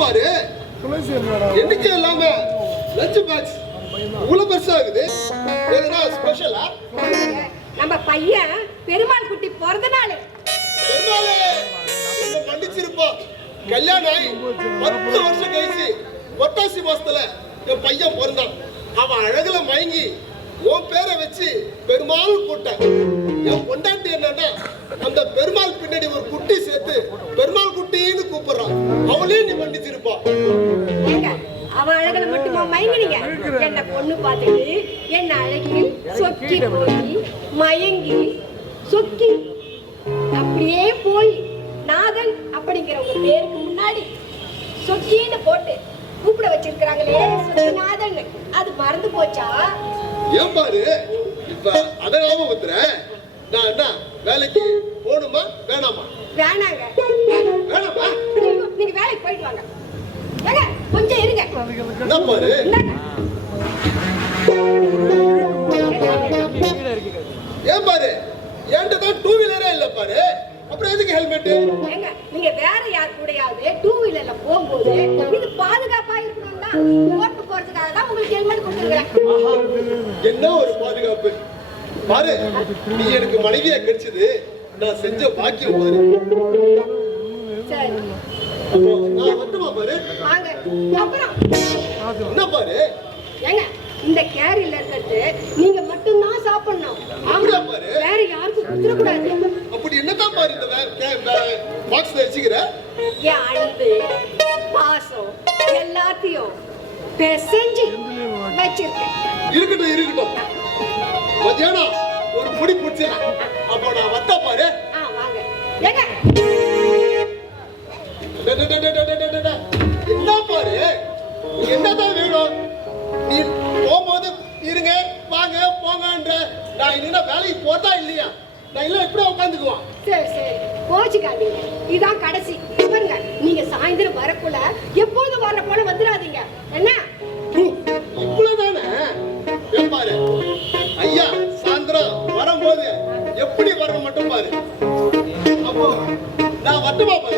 பாரு என்னைக்கு இல்லாம லஞ்ச் பாக்ஸ் இவ்வளவு பெருசா இருக்குது. எதுனா ஸ்பெஷலா? நம்ம பையன் பெருமாள் குட்டி பிறந்த நாள். பெருமாளே என்ன மன்னிச்சிருப்போம். கல்யாணம் ஆகி 10 வருஷம் கழிச்சு ஒட்டாசி மாசத்துல என் பையன் பிறந்தான். அவன் அழகுல மயங்கி உன் பேரை வச்சு பெருமாள் கூட்டேன். என் பொண்டாட்டி என்னன்னா அந்த பெருமாள் பின்னாடி ஒரு குட்டி சேர்த்து பெருமாள் குட்டின்னு கூப்பிடுறான். அவளையும் நீ மன்னிச்சிருப்பா. அவன் அழகுல மட்டுமா மயங்கினீங்க? என்ன பொண்ணு பார்த்துட்டு என்ன அழகி சொக்கி போய் மயங்கி சொக்கி அப்படியே போய் நாதன் அப்படிங்கிற உங்க பேருக்கு முன்னாடி சொக்கின்னு போட்டு கூப்பிட வச்சிருக்காங்களே சொக்கிநாதன், அது மறந்து போச்சா? ஏன் பாரு இப்ப அத ஞாபகத்துல நான் என்ன வேலைக்கு போணுமா வேணாமா? வேணாங்க. வேணாமா? நீங்க வேலைக்கு போயிட்டு வாங்க. ஏங்க கொஞ்சம் இருங்க. என்ன பாரு ஏன் பாரு என்கிட்ட தான் 2 வீலரே இல்ல பாரு. அப்புறம் எதுக்கு ஹெல்மெட்? ஏங்க நீங்க வேற யார் கூடயாவது 2 வீலர்ல போகும்போது இது பாதுகாப்பா இருக்கணும்னா ஓட்டு போறதுக்காக தான் உங்களுக்கு ஹெல்மெட் கொடுத்துருக்கேன். என்ன ஒரு பாதுகாப்பு பாரு. நீ எனக்கு மனைவியா கிடைச்சது நான் செஞ்ச பாக்கியம் பாரு. சரி நான் மட்டுமா பாரு? வாங்க. அப்புறம் என்ன பாரு ஏங்க இந்த கேரியில இருக்கிறது நீங்க மட்டும் தான் சாப்பிடணும். ஆமா பாரு, வேற யாருக்கும் கொடுத்துட கூடாது. அப்படி என்னதான் பாரு இந்த பாக்ஸ்ல வச்சிக்கிற? என் அன்பு பாசம் எல்லாத்தையும் பெசஞ்சு வச்சிருக்கேன். இருக்கட்டும் இருக்கட்டும். மத்தியானம் ஒரு புடி பிடிச்சேன். அப்போ நான் வந்தா பாரு. வாங்க. ஏங்க என்ன பாரு என்னதான் வேணும்? நீ போகும்போது இருங்க வாங்க போங்கன்ற நான் என்ன வேலைக்கு போறதா இல்லையா? நான் இல்ல இப்படியே உட்காந்துக்குவான். சரி சரி கோச்சிக்காதீங்க. இதான் கடைசி. பாருங்க நீங்க சாயந்தரம் வரக்குள்ள எப்போதும் வர்ற போல வந்துடாதீங்க. என்ன இவ்வளவுதானே? பாரு ஐயா சாயந்தரம் வரும்போது எப்படி வரணும் மட்டும் பாரு. அப்போ நான் வரட்டுமா பாரு?